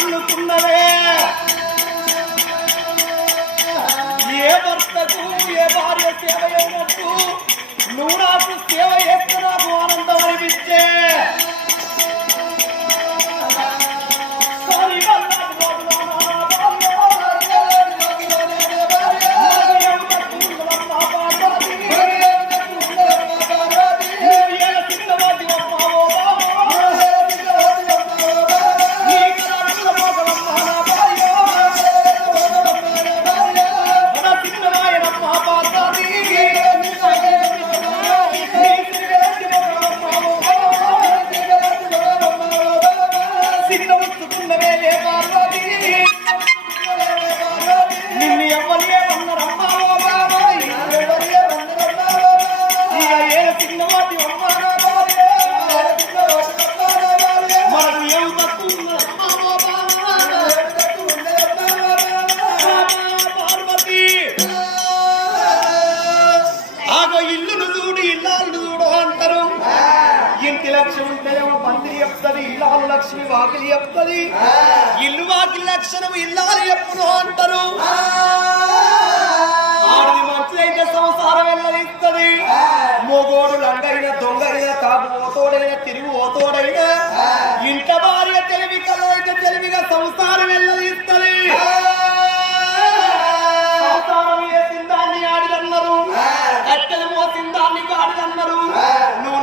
అల్లుతున్నదే ఏ భర్తకు ఏ భార్య సేవ లక్ష ఉంటాయేమో పంది చెప్తుంది ఇల్లాలు లక్ష్మి వాకిలి చెప్తుంది. ఇల్లు వాకిలి లక్షణం ఇల్లాలు చెప్పును అంటారు. ఆడిది మంచిదైతే సంసారం వెళ్ళనిస్తుంది మొగోడు లంగైన దొంగైన తాగుపోతోడైన తిరుగు ఓతోడైన ఇంత భార్య తెలివి కలైతే తెలివిగా సంసారం వెళ్ళనిస్తుంది సంసారం వేసిన దాన్ని ఆడిదన్నారు? కట్టెలు మోసిన దాన్ని ఆడిదన్నారు నువ్వు